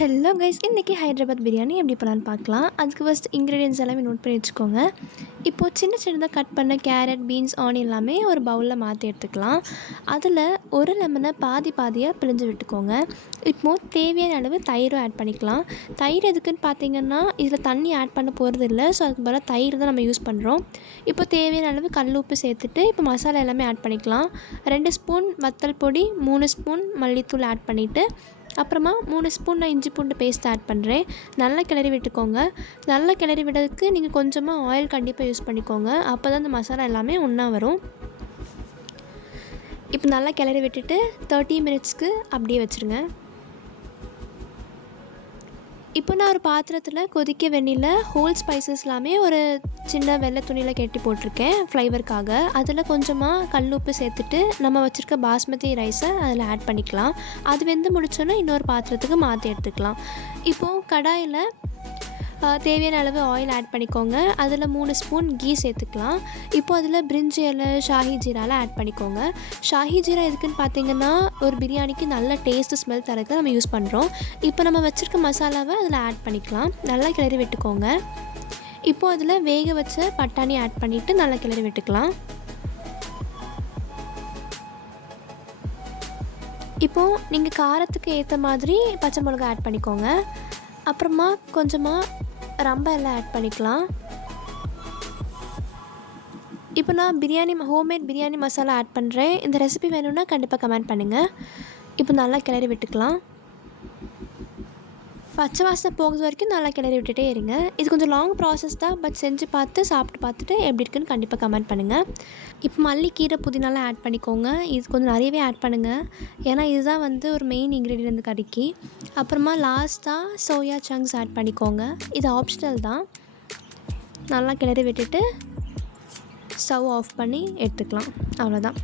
Hello guys, இன்றைக்கி ஹைதராபாத் பிரியாணி எப்படி பண்ணலான்னு பார்க்கலாம். அதுக்கு ஃபஸ்ட் இன்க்ரீடியன்ஸ் எல்லாமே நோட் பண்ணி வச்சுக்கோங்க. இப்போது சின்னதாக கட் பண்ண கேரட், பீன்ஸ், ஆனியன் எல்லாமே ஒரு பவுலில் மாற்றி எடுத்துக்கலாம். அதில் ஒரு லெமனை பாதியாக பிழிஞ்சு விட்டுக்கோங்க. இப்போது தேவையான அளவு தயிரும் ஆட் பண்ணிக்கலாம். தயிர் எதுக்குன்னு பார்த்தீங்கன்னா, இதில் தண்ணி ஆட் பண்ண போகிறது இல்லை. ஸோ அதுக்கு பதிலாக தயிர் தான் நம்ம யூஸ் பண்ணுறோம். இப்போ தேவையான அளவு கல் உப்பு சேர்த்துட்டு இப்போ மசாலா எல்லாமே ஆட் பண்ணிக்கலாம். 2 ஸ்பூன் வத்தல் பொடி, 3 ஸ்பூன் மல்லித்தூள் ஆட் பண்ணிவிட்டு அப்புறமா 3 ஸ்பூன் நான் இஞ்சி பூண்டு பேஸ்ட் ஆட் பண்ணுறேன். நல்லா கிளறி விட்டுக்கோங்க. நல்லா கிளறி விடுறதுக்கு நீங்கள் கொஞ்சமாக ஆயில் கண்டிப்பாக யூஸ் பண்ணிக்கோங்க. அப்போ தான் இந்த மசாலா எல்லாமே ஒன்றா வரும். இப்போ நல்லா கிளறி விட்டுட்டு 30 மினிட்ஸ்க்கு அப்படியே வச்சுருங்க. இப்போ நான் ஒரு பாத்திரத்தில் கொதிக்க வெந்நீரில் ஹோல் ஸ்பைசஸ் எல்லாமே ஒரு சின்ன வெள்ளை துணியில் கட்டி போட்டிருக்கேன் ஃப்ளேவருக்காக. அதில் கொஞ்சமாக கல் உப்பு சேர்த்துட்டு நம்ம வச்சுருக்க பாஸ்மதி ரைஸை அதில் ஆட் பண்ணிக்கலாம். அது வெந்து முடிச்சோன்னா இன்னொரு பாத்திரத்துக்கு மாற்றி எடுத்துக்கலாம். இப்போது கடாயில் தேவையான அளவு ஆயில் ஆட் பண்ணிக்கோங்க. அதில் 3 ஸ்பூன் கீ சேர்த்துக்கலாம். இப்போது அதில் பிரிஞ்சி இலை, ஷாஹி ஜீராலாம் ஆட் பண்ணிக்கோங்க. ஷாஹி ஜீரா எதுக்குன்னு பார்த்தீங்கன்னா, ஒரு பிரியாணிக்கு நல்ல டேஸ்ட்டு ஸ்மெல் தரக்கு நம்ம யூஸ் பண்ணுறோம். இப்போ நம்ம வச்சுருக்க மசாலாவை அதில் ஆட் பண்ணிக்கலாம். நல்லா கிளறி விட்டுக்கோங்க. இப்போது அதில் வேக வச்ச பட்டாணி ஆட் பண்ணிவிட்டு நல்லா கிளறி விட்டுக்கலாம். இப்போது நீங்கள் காரத்துக்கு ஏற்ற மாதிரி பச்சை மிளகாய் ஆட் பண்ணிக்கோங்க. அப்புறமா கொஞ்சமாக ரம்ப எல்லாம் ஆட் பண்ணிக்கலாம். இப்போ நான் ஹோம்மேட் பிரியாணி மசாலா ஆட் பண்ணுறேன். இந்த ரெசிபி வேணும்னா கண்டிப்பாக கமெண்ட் பண்ணுங்கள். இப்போ நல்லா கிளறி விட்டுக்கலாம். பச்சை வாசனை போகிறது வரைக்கும் நல்லா கிளறி விட்டுட்டே இருங்க. இது கொஞ்சம் லாங் ப்ராசஸ் தான், பட் செஞ்சு பார்த்து சாப்பிட்டு பார்த்துட்டு எப்படி இருக்குன்னு கண்டிப்பாக கமெண்ட் பண்ணுங்கள். இப்போ மல்லிக்கீரை, புதினாலாம் ஆட் பண்ணிக்கோங்க. இது கொஞ்சம் நிறையவே ஆட் பண்ணுங்கள். ஏன்னா இதுதான் ஒரு மெயின் இன்க்ரீடியன்ட் இந்த கறிக்கு. அப்புறமா லாஸ்ட்டாக சோயா சங்க்ஸ் ஆட் பண்ணிக்கோங்க. இது ஆப்ஷனல் தான். நல்லா கிளறி விட்டுட்டு ஸ்டவ் ஆஃப் பண்ணி எடுத்துக்கலாம். அவ்வளோதான்.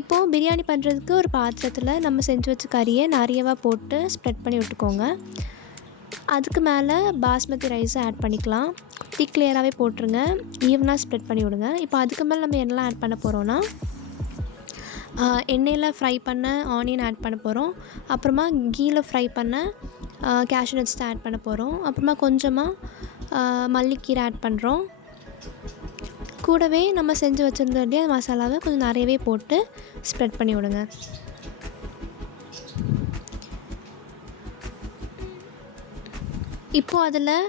இப்போது பிரியாணி பண்ணுறதுக்கு ஒரு பாத்திரத்தில் நம்ம செஞ்சு வச்ச கறியை நிறையவா போட்டு ஸ்ப்ரெட் பண்ணி விட்டுக்கோங்க. அதுக்கு மேலே பாஸ்மதி ரைஸை ஆட் பண்ணிக்கலாம். திக் லேயராகவே போட்டுருங்க. ஈவனாக ஸ்ப்ரெட் பண்ணி விடுங்க. இப்போ அதுக்கு மேலே நம்ம என்னெல்லாம் ஆட் பண்ண போகிறோன்னா, எண்ணெயில் ஃப்ரை பண்ண ஆனியன் ஆட் பண்ண போகிறோம். அப்புறமா கீயில் ஃப்ரை பண்ண கேஷ்யூ நட்ஸ் ஆட் பண்ண போகிறோம். அப்புறமா கொஞ்சமாக மல்லிக்கீரை ஆட் பண்ணுறோம். கூடவே நம்ம செஞ்சு வச்சுருந்த வேண்டிய மசாலாவை கொஞ்சம் நிறையவே போட்டு ஸ்ப்ரெட் பண்ணி விடுங்க. இப்போது அதில்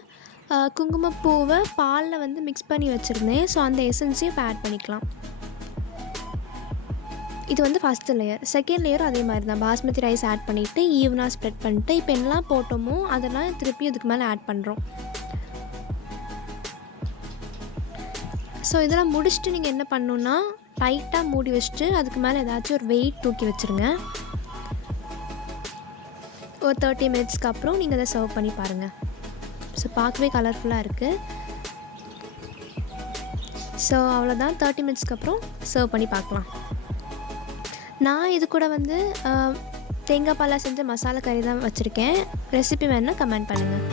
குங்குமப்பூவை பாலில் மிக்ஸ் பண்ணி வச்சுருந்தேன். ஸோ அந்த எசன்ஸையும் இப்போ ஆட் பண்ணிக்கலாம். இது ஃபஸ்ட்டு லேயர். செகண்ட் லேயரும் அதே மாதிரி தான். பாஸ்மதி ரைஸ் ஆட் பண்ணிவிட்டு ஈவனாக ஸ்ப்ரெட் பண்ணிட்டு இப்போ என்னெல்லாம் போட்டோமோ அதெல்லாம் திருப்பி இதுக்கு மேலே ஆட் பண்ணுறோம். ஸோ இதெல்லாம் முடிச்சுட்டு நீங்கள் என்ன பண்ணணுன்னா, டைட்டாக மூடி வச்சுட்டு அதுக்கு மேலே ஏதாச்சும் ஒரு வெயிட் தூக்கி வச்சுருங்க. ஒரு 30 மினிட்ஸ்க்கு அப்புறம் நீங்கள் அதை சர்வ் பண்ணி பாருங்கள். ஸோ பார்க்கவே கலர்ஃபுல்லாக இருக்குது. ஸோ அவ்வளோதான். 30 மினிட்ஸ்க்கு அப்புறம் சர்வ் பண்ணி பார்க்கலாம். நான் இது கூட தேங்காய் பாலாக செஞ்ச மசாலா கறி தான் வச்சுருக்கேன். ரெசிபி வேணுன்னா கமெண்ட் பண்ணுங்கள்.